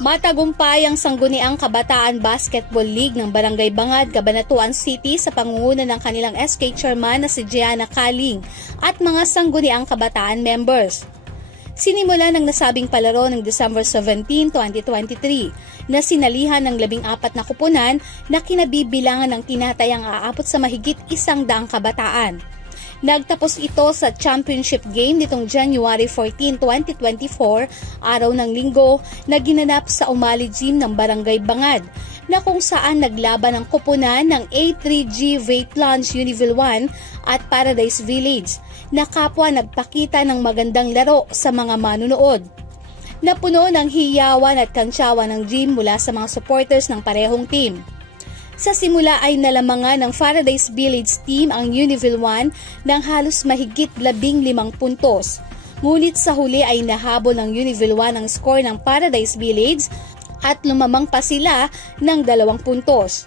Matagumpay ang Sangguniang Kabataan Basketball League ng Barangay Bangad, Cabanatuan City sa pangunguna ng kanilang SK chairman na si Gianna Kaling at mga Sangguniang Kabataan members. Sinimula ng nasabing palaro ng December 17, 2023 na sinalihan ng 14 na kupunan na kinabibilangan ng tinatayang aabot sa mahigit 100 kabataan. Nagtapos ito sa championship game nitong January 14, 2024, araw ng linggo na ginanap sa Umali Gym ng Barangay Bangad, na kung saan naglaban ang kupunan ng A3G Weight Plunge Univille 1 at Paradise Village, na kapwa nagpakita ng magandang laro sa mga manunood. Napuno ng hiyawan at kantsawan ng gym mula sa mga supporters ng parehong team. Sa simula ay nalamangan ng Paradise Village team ang Univille 1 ng halos mahigit 15 puntos. Ngunit sa huli ay nahabol ng Univille 1 ang score ng Paradise Village at lumamang pa sila ng 2 puntos.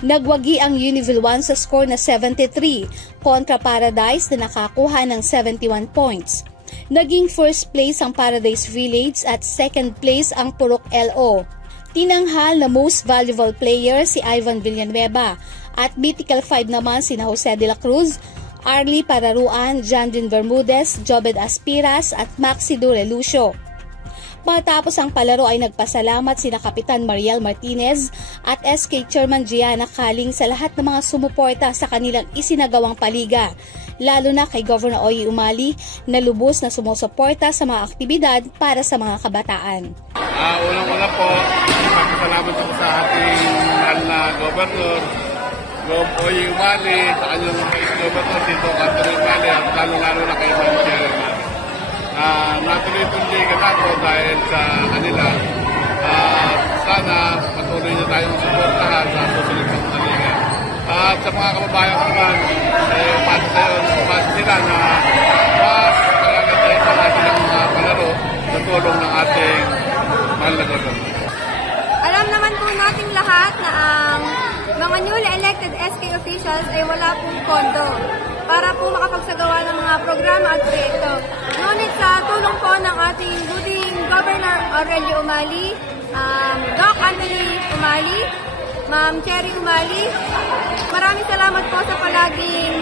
Nagwagi ang Univille 1 sa score na 73 kontra Paradise na nakakuha ng 71 points. Naging first place ang Paradise Village at second place ang Purok LO. Tinanghal na most valuable player si Ivan Villanueva at Mythical 5 naman sina Jose de la Cruz, Arlie Pararuan, Jandin Bermudez, Jobed Aspiras at Maxi Dure Lucio. Matapos ang palaro ay nagpasalamat sina Kapitan Mariel Martinez at SK Chairman Gianna Kaling sa lahat ng mga sumuporta sa kanilang isinagawang paliga, lalo na kay Governor Oye Umali na lubos na sumusuporta sa mga aktibidad para sa mga kabataan. Unang-una po, salamat po sa ating mahal na Governor, Gov. Oye Umali, sa kanyang Governor dito, Catherine Umali, at lalo-lalo na kay Ma'am Chair. Natuloy-tuloy ka na po dahil sa kanila. Sana patuloy na tayong suportahan sa susunod ng liga. At sa mga kababayan ko naman, pati sila na makakagay sa ating mga palaro sa tulong ng ating mahal na Governor. Alam naman po nating lahat na ang mga newly elected SK officials ay wala pong pondo para po makapagsagawa ng mga programa at proyekto. Ngunit sa tulong po ng ating Buding Governor Aurelio Umali, Doc Anthony Umali, Ma'am Cherry Umali, maraming salamat po sa palaging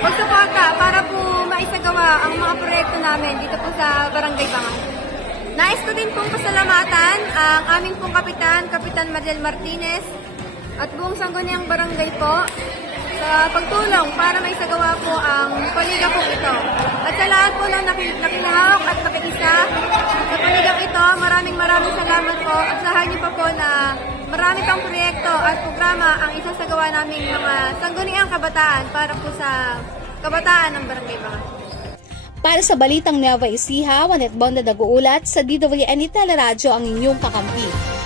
pagsuporta para po maisagawa ang mga proyekto namin dito po sa Barangay Bangad. Nais ko din pong pasalamatan ang aming pong Kapitan Mariel Martinez at buong Sangguniang Barangay po sa pagtulong para maisagawa po ang paliga po ito. At sa lahat po ng nakilahok at nakiisa sa paligang ito, maraming salamat po at sahan niyo pa po na marami pang proyekto at programa ang isasagawa naming mga Sangguniang Kabataan para po sa kabataan ng Barangay Bangad. Para sa Balitang Nueva Ecija, Juanet Bonda nag-uulat sa DWN Teleradyo ang inyong kakampi.